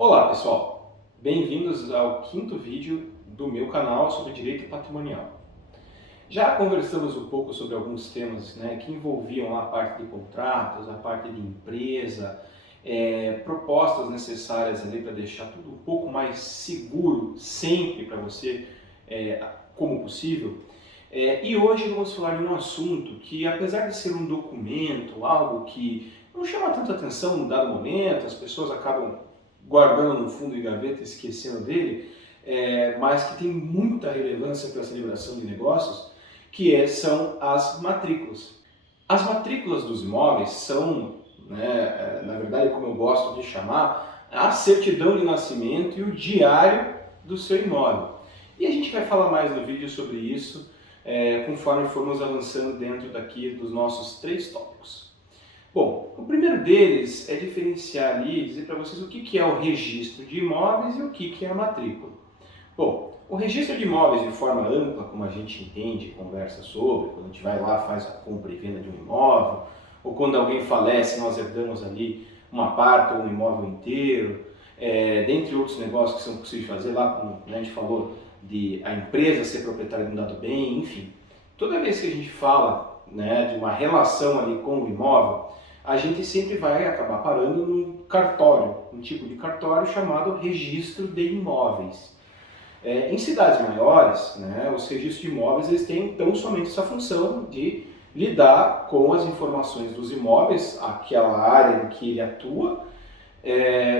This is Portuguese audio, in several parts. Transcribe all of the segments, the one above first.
Olá pessoal, bem-vindos ao quinto vídeo do meu canal sobre direito patrimonial. Já conversamos um pouco sobre alguns temas que envolviam a parte de contratos, a parte de empresa, propostas necessárias ali para deixar tudo um pouco mais seguro sempre para você, como possível. E hoje vamos falar de um assunto que, apesar de ser um documento, algo que não chama tanta atenção num dado momento, as pessoas acabam guardando no fundo de gaveta, esquecendo dele, mas que tem muita relevância para a celebração de negócios, são as matrículas. As matrículas dos imóveis são, na verdade, como eu gosto de chamar, a certidão de nascimento e o diário do seu imóvel. E a gente vai falar mais no vídeo sobre isso, conforme formos avançando dentro daqui dos nossos 3 tópicos. Bom, o primeiro deles é diferenciar ali e dizer para vocês o que é o registro de imóveis e o que é a matrícula. Bom, o registro de imóveis de forma ampla, como a gente entende e conversa sobre, quando a gente vai lá faz a compra e venda de um imóvel, ou quando alguém falece nós herdamos ali uma parte ou um imóvel inteiro, dentre outros negócios que são possíveis de fazer lá, como a gente falou, de a empresa ser proprietária de um dado bem, enfim. Toda vez que a gente fala de uma relação ali com o imóvel, a gente sempre vai acabar parando num cartório, um tipo de cartório chamado registro de imóveis. Em cidades maiores, os registros de imóveis eles têm então somente essa função de lidar com as informações dos imóveis, aquela área em que ele atua,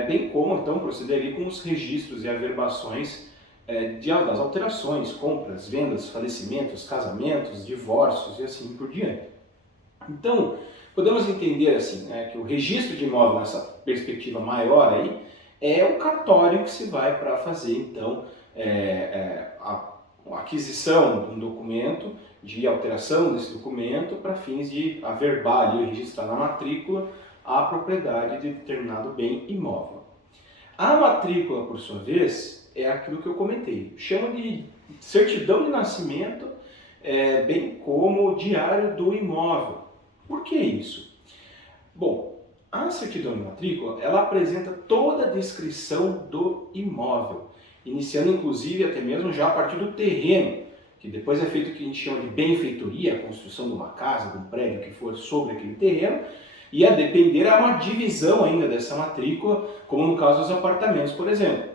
bem como então proceder ali com os registros e averbações das alterações, compras, vendas, falecimentos, casamentos, divórcios e assim por diante. Então, podemos entender assim, que o registro de imóvel nessa perspectiva maior aí é o cartório que se vai para fazer então a aquisição de um documento, de alteração desse documento para fins de averbar ali, registrar na matrícula a propriedade de determinado bem imóvel. A matrícula, por sua vez, é aquilo que eu comentei, chama de certidão de nascimento, bem como diário do imóvel. Por que isso? Bom, a certidão de matrícula, ela apresenta toda a descrição do imóvel, iniciando inclusive até mesmo já a partir do terreno, que depois é feito o que a gente chama de benfeitoria, a construção de uma casa, de um prédio que for sobre aquele terreno, e a depender há uma divisão ainda dessa matrícula, como no caso dos apartamentos, por exemplo.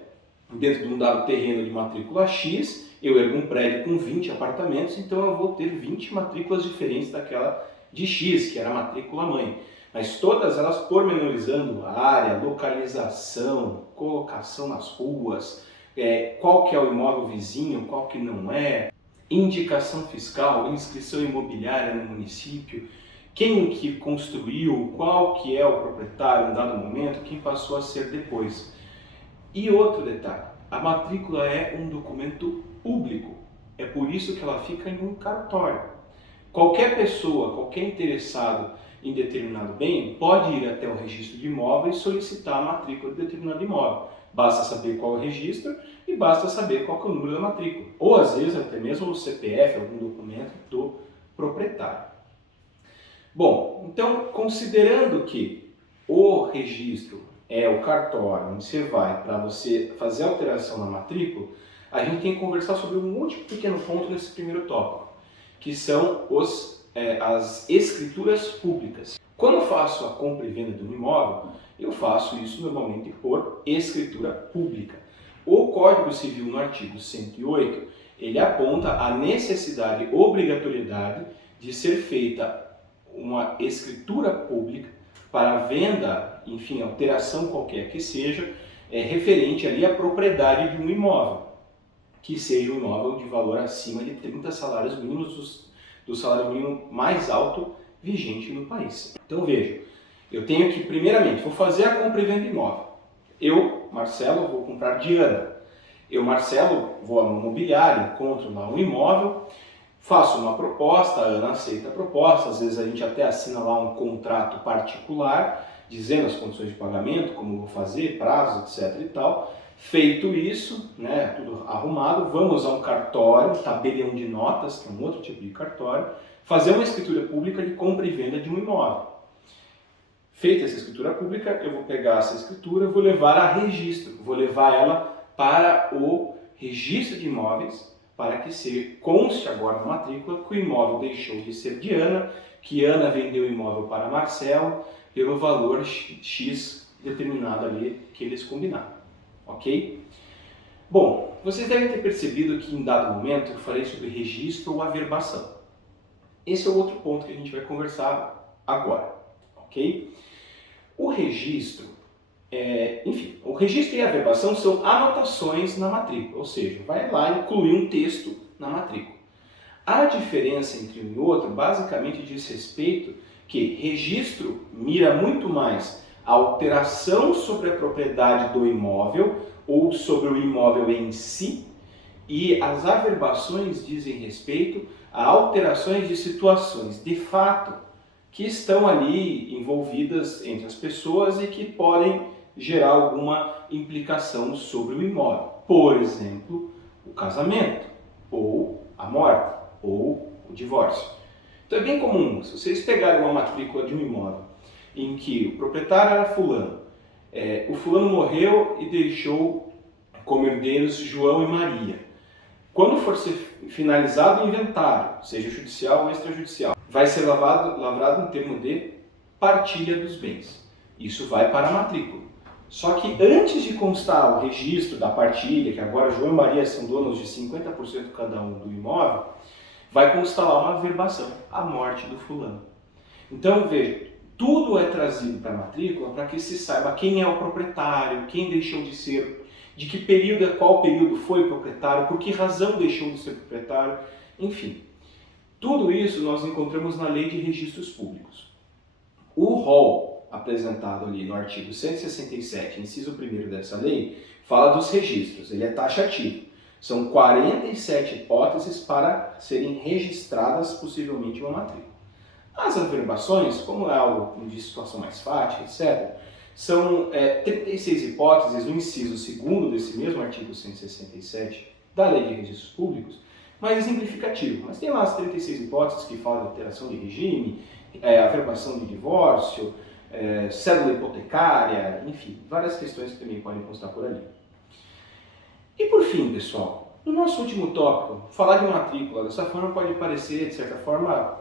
Dentro de um dado terreno de matrícula X, eu ergo um prédio com 20 apartamentos, então eu vou ter 20 matrículas diferentes daquela de X, que era a matrícula mãe. Mas todas elas pormenorizando a área, localização, colocação nas ruas, qual que é o imóvel vizinho, qual que não é, indicação fiscal, inscrição imobiliária no município, quem que construiu, qual que é o proprietário em dado momento, quem passou a ser depois. E outro detalhe, a matrícula é um documento público, é por isso que ela fica em um cartório. Qualquer pessoa, qualquer interessado em determinado bem, pode ir até o registro de imóveis e solicitar a matrícula de determinado imóvel. Basta saber qual é o registro e basta saber qual é o número da matrícula. Ou às vezes até mesmo o CPF, algum documento do proprietário. Bom, então considerando que o registro é o cartório onde você vai para você fazer a alteração na matrícula, a gente tem que conversar sobre um último pequeno ponto nesse primeiro tópico, que são as escrituras públicas. Quando eu faço a compra e venda de um imóvel, eu faço isso normalmente por escritura pública. O Código Civil, no artigo 108, ele aponta a necessidade e obrigatoriedade de ser feita uma escritura pública para venda, enfim, alteração qualquer que seja, referente ali à propriedade de um imóvel, que seja um imóvel de valor acima de 30 salários mínimos do salário mínimo mais alto vigente no país. Então veja, eu tenho que, primeiramente, vou fazer a compra e venda de imóvel. Eu, Marcelo, vou comprar de Ana. Eu, Marcelo, vou ao imobiliário, encontro lá um imóvel, faço uma proposta, a Ana aceita a proposta, às vezes a gente até assina lá um contrato particular, dizendo as condições de pagamento, como vou fazer, prazos, etc e tal. Feito isso, tudo arrumado, vamos a um cartório, um tabelião de notas, que é um outro tipo de cartório, fazer uma escritura pública de compra e venda de um imóvel. Feita essa escritura pública, eu vou pegar essa escritura, vou levar a registro, vou levar ela para o registro de imóveis, para que se conste agora na matrícula que o imóvel deixou de ser de Ana, que Ana vendeu o imóvel para Marcelo pelo valor X determinado ali que eles combinaram, ok? Bom, vocês devem ter percebido que em dado momento eu falei sobre registro ou averbação. Esse é o outro ponto que a gente vai conversar agora, ok? O registro, o registro e a averbação são anotações na matrícula, ou seja, vai lá incluir um texto na matrícula. A diferença entre um e outro basicamente diz respeito que registro mira muito mais a alteração sobre a propriedade do imóvel ou sobre o imóvel em si, e as averbações dizem respeito a alterações de situações de fato que estão ali envolvidas entre as pessoas e que podem gerar alguma implicação sobre o imóvel. Por exemplo, o casamento, ou a morte, ou o divórcio. Então é bem comum, se vocês pegarem uma matrícula de um imóvel em que o proprietário era fulano, o fulano morreu e deixou como herdeiros João e Maria. Quando for ser finalizado o inventário, seja judicial ou extrajudicial, vai ser lavrado um termo de partilha dos bens. Isso vai para a matrícula. Só que antes de constar o registro da partilha, que agora João e Maria são donos de 50% cada um do imóvel, vai constar lá uma averbação, a morte do fulano. Então, veja, tudo é trazido para a matrícula para que se saiba quem é o proprietário, quem deixou de ser, de que período, qual período foi proprietário, por que razão deixou de ser proprietário, enfim. Tudo isso nós encontramos na Lei de Registros Públicos. O rol apresentado ali no artigo 167, inciso 1º dessa lei, fala dos registros, ele é taxativo. São 47 hipóteses para serem registradas possivelmente em uma matrícula. As averbações, como é algo de situação mais fática, etc., são 36 hipóteses no inciso 2º desse mesmo artigo 167 da Lei de Registros Públicos, mais exemplificativo. Mas tem lá as 36 hipóteses que falam de alteração de regime, averbação de divórcio, cédula hipotecária, enfim, várias questões que também podem constar por ali. E por fim, pessoal, no nosso último tópico, falar de matrícula dessa forma pode parecer, de certa forma,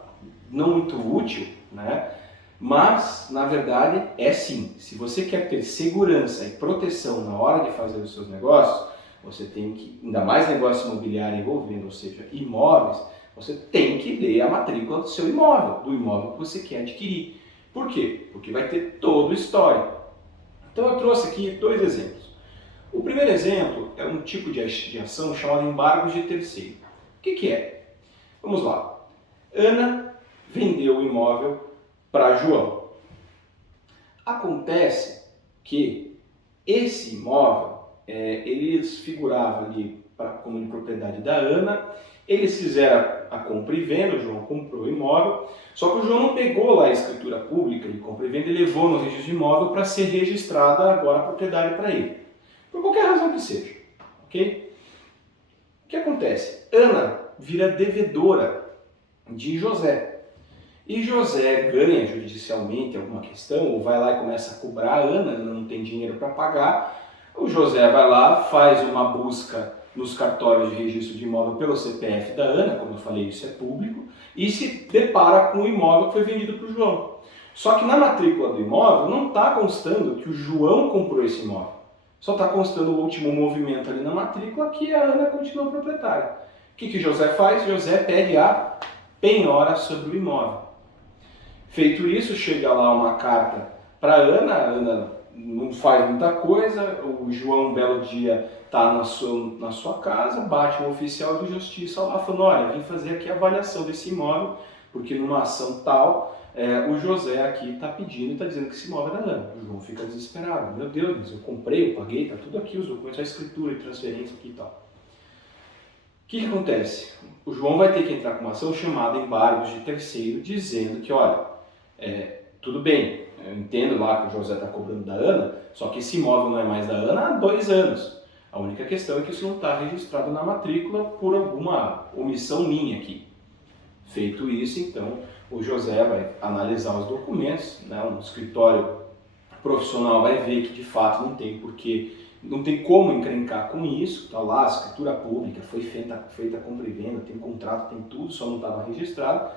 não muito útil, né? Mas, na verdade, é sim. Se você quer ter segurança e proteção na hora de fazer os seus negócios, você tem que, ainda mais negócio imobiliário envolvendo, ou seja, imóveis, você tem que ler a matrícula do seu imóvel, do imóvel que você quer adquirir. Por quê? Porque vai ter todo o histórico. Então eu trouxe aqui 2 exemplos. O primeiro exemplo é um tipo de ação chamada embargos de terceiro. O que é? Vamos lá. Ana vendeu o imóvel para João. Acontece que esse imóvel, eles figuravam ali como de propriedade da Ana, eles fizeram a compra e venda, o João comprou o imóvel, só que o João não pegou lá a escritura pública de compra e venda e levou no registro de imóvel para ser registrada agora a propriedade para ele. Por qualquer razão que seja, ok? O que acontece? Ana vira devedora de José. E José ganha judicialmente alguma questão, ou vai lá e começa a cobrar a Ana, Ana não tem dinheiro para pagar. O José vai lá, faz uma busca nos cartórios de registro de imóvel pelo CPF da Ana, como eu falei, isso é público, e se depara com o imóvel que foi vendido para o João. Só que na matrícula do imóvel não está constando que o João comprou esse imóvel. Só está constando o último movimento ali na matrícula que a Ana continua proprietária. O que José faz? José pede a penhora sobre o imóvel. Feito isso, chega lá uma carta para a Ana não faz muita coisa, o João, um belo dia, está na sua casa, bate um oficial de justiça lá falando, olha, vim fazer aqui a avaliação desse imóvel, porque numa ação tal, o José aqui está pedindo e está dizendo que esse imóvel é da Ana. O João fica desesperado, meu Deus, mas eu comprei, eu paguei, está tudo aqui, os documentos, a escritura e transferência aqui e tal. O que acontece? O João vai ter que entrar com uma ação chamada embargos de terceiro, dizendo que, olha, tudo bem, eu entendo lá que o José está cobrando da Ana, só que esse imóvel não é mais da Ana há 2 anos. A única questão é que isso não está registrado na matrícula por alguma omissão minha aqui. Feito isso, então, o José vai analisar os documentos, né? Um escritório profissional vai ver que de fato não tem porquê, não tem como encrencar com isso, tá lá, a escritura pública foi feita compra e venda, tem contrato, tem tudo, só não estava registrado.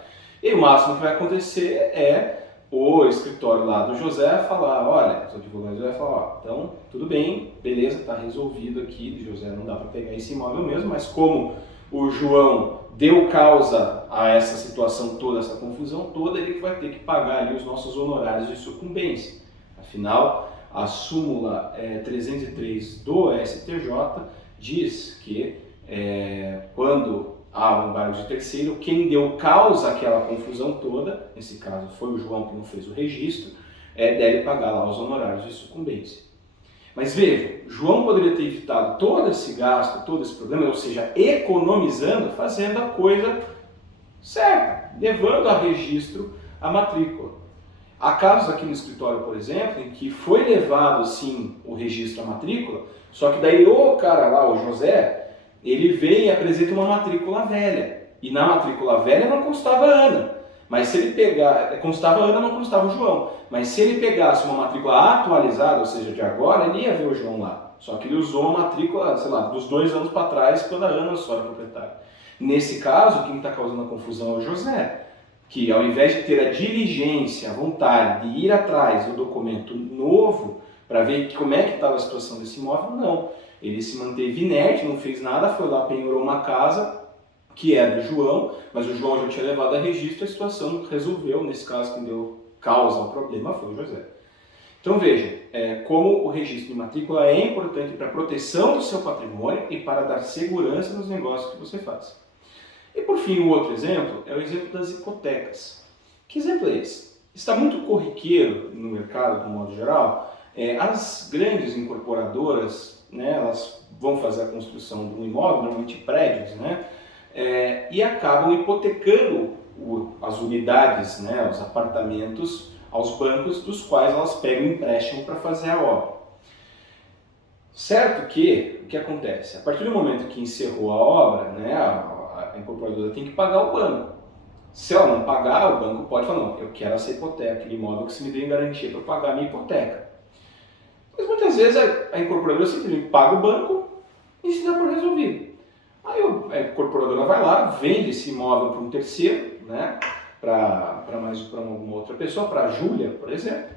E o máximo que vai acontecer é o escritório lá do José falar, olha, os advogados vai falar, ó, então tudo bem, beleza, está resolvido aqui, José, não dá para pegar esse imóvel mesmo, mas como o João deu causa a essa situação toda, essa confusão toda, ele vai ter que pagar ali os nossos honorários de sucumbência. Afinal, a súmula 303 do STJ diz que quando há um embargo de terceiro, quem deu causa àquela confusão toda, nesse caso foi o João que não fez o registro, deve pagar lá os honorários de sucumbência. Mas veja, João poderia ter evitado todo esse gasto, todo esse problema, ou seja, economizando, fazendo a coisa certa, levando a registro a matrícula. Há casos aqui no escritório, por exemplo, em que foi levado sim o registro à matrícula, só que daí o cara lá, o José, ele vem e apresenta uma matrícula velha. E na matrícula velha não constava Ana. Mas se ele pegar, constava Ana, não constava o João. Mas se ele pegasse uma matrícula atualizada, ou seja, de agora, ele ia ver o João lá. Só que ele usou a matrícula, sei lá, dos 2 anos para trás, quando a Ana só era proprietária. Nesse caso, quem está causando a confusão é o José, que ao invés de ter a diligência, a vontade de ir atrás do documento novo para ver como é que estava a situação desse imóvel, não. Ele se manteve inerte, não fez nada, foi lá, penhorou uma casa que era do João, mas o João já tinha levado a registro, a situação resolveu, nesse caso quem deu causa ao problema foi o José. Então veja, como o registro de matrícula é importante para a proteção do seu patrimônio e para dar segurança nos negócios que você faz. E por fim, o outro exemplo é o exemplo das hipotecas. Que exemplo é esse? Está muito corriqueiro no mercado, de um modo geral, as grandes incorporadoras, né, elas vão fazer a construção de um imóvel, normalmente prédios, né, e acabam hipotecando as unidades, né, os apartamentos, aos bancos dos quais elas pegam empréstimo para fazer a obra. Certo que, o que acontece? A partir do momento que encerrou a obra, né, a incorporadora tem que pagar o banco. Se ela não pagar, o banco pode falar, não, eu quero essa hipoteca, aquele imóvel que você me deu em garantia para pagar a minha hipoteca. Mas muitas vezes a incorporadora simplesmente paga o banco e se dá por resolvido. Aí a incorporadora vai lá, vende esse imóvel para um terceiro, né, para uma outra pessoa, para a Júlia, por exemplo.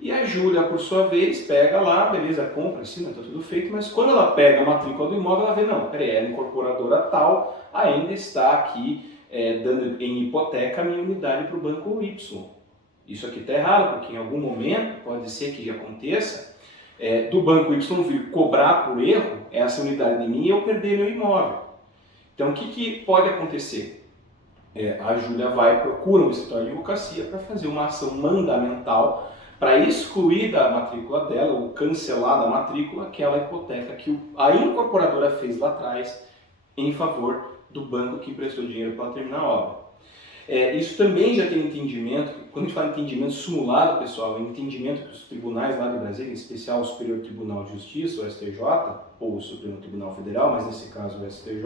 E a Júlia, por sua vez, pega lá, beleza, compra, assina, está tudo feito, mas quando ela pega a matrícula do imóvel, ela vê, não, peraí, a incorporadora tal ainda está aqui dando em hipoteca a minha unidade para o banco Y. Isso aqui está errado, porque em algum momento, pode ser que aconteça, do banco Y vir cobrar por erro essa unidade de mim e eu perder meu imóvel. Então, o que pode acontecer? A Júlia procura um escritório de advocacia para fazer uma ação mandamental para excluir da matrícula dela, ou cancelar da matrícula, aquela hipoteca que a incorporadora fez lá atrás em favor do banco que emprestou dinheiro para terminar a obra. Isso também já tem entendimento, quando a gente fala em entendimento simulado, pessoal, é um entendimento que os tribunais lá de Brasília, em especial o Superior Tribunal de Justiça, o STJ, ou o Supremo Tribunal Federal, mas nesse caso o STJ,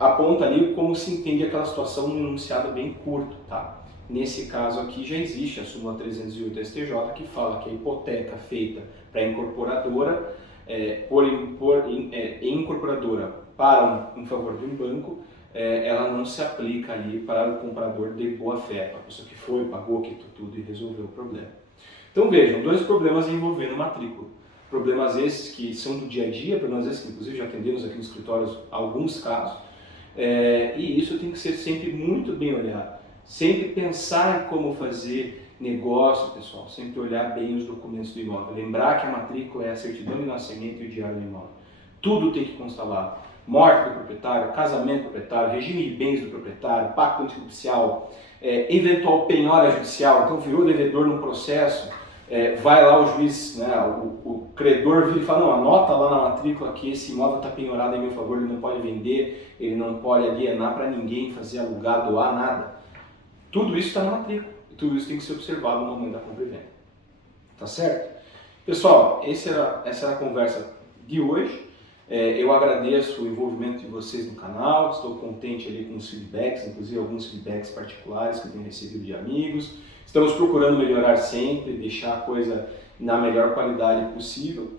aponta ali como se entende aquela situação num enunciado bem curto, tá? Nesse caso aqui já existe a súmula 308 do STJ que fala que a hipoteca feita para a incorporadora, incorporadora para em favor de um banco, ela não se aplica ali para o comprador de boa fé, para a pessoa que foi, pagou, quitou tudo e resolveu o problema. Então vejam, 2 problemas envolvendo matrícula. Problemas esses que são do dia a dia, problemas esses que inclusive já atendemos aqui nos escritórios alguns casos, e isso tem que ser sempre muito bem olhado. Sempre pensar em como fazer negócio, pessoal, sempre olhar bem os documentos do imóvel. Lembrar que a matrícula é a certidão de nascimento e o diário do imóvel. Tudo tem que constar lá. Morte do proprietário, casamento do proprietário, regime de bens do proprietário, pacto antijudicial, eventual penhora judicial, então virou devedor num processo, vai lá o juiz, né, o credor vira e fala, não, anota lá na matrícula que esse imóvel está penhorado em meu favor, ele não pode vender, ele não pode alienar para ninguém, fazer alugar, doar, nada. Tudo isso está na matrícula e tudo isso tem que ser observado no momento da compra e venda. Tá certo? Pessoal, essa era a conversa de hoje. Eu agradeço o envolvimento de vocês no canal, estou contente ali com os feedbacks, inclusive alguns feedbacks particulares que eu tenho recebido de amigos. Estamos procurando melhorar sempre, deixar a coisa na melhor qualidade possível.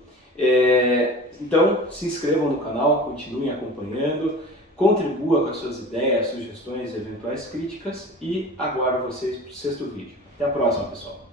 Então, se inscrevam no canal, continuem acompanhando, contribua com as suas ideias, sugestões, eventuais críticas e aguardo vocês para o 6º vídeo. Até a próxima, pessoal!